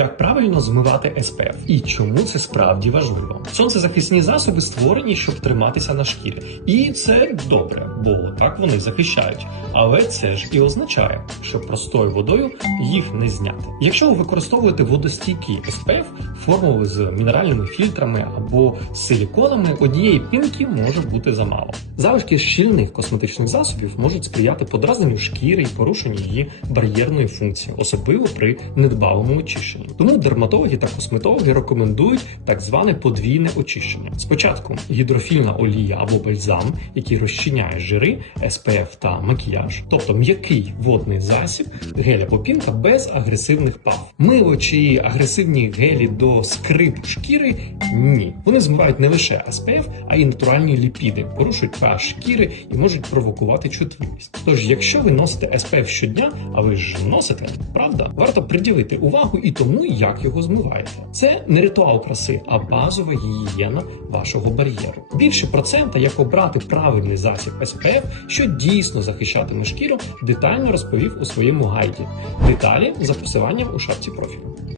Як правильно змивати SPF і чому це справді важливо? Сонцезахисні засоби створені, щоб триматися на шкірі, і це добре, бо так вони захищають. Але це ж і означає, що простою водою їх не зняти. Якщо ви використовуєте водостійкий SPF, формули з мінеральними фільтрами або силіконами, однієї пінки може бути замало. Залишки щільних косметичних засобів можуть сприяти подразненню шкіри і порушенню її бар'єрної функції, особливо при недбалому очищенні. Тому дерматологи та косметологи рекомендують так зване подвійне очищення. Спочатку гідрофільна олія або бальзам, який розчиняє жири, SPF та макіяж, тобто м'який водний засіб, гель або пінка без агресивних пав. Мило чи агресивні гелі до скрипу шкіри ні. Вони змивають не лише SPF, а й натуральні ліпіди, порушують pH шкіри і можуть провокувати чутливість. Тож, якщо ви носите SPF щодня, а ви ж носите, правда, варто приділити увагу і тому, як його змиваєте. Це не ритуал краси, а базова гігієна вашого бар'єру. Більше про це та як обрати правильний засіб SPF, що дійсно захищатиме шкіру, детально розповів у своєму гайді. Деталі за посиланням у шапці профілю.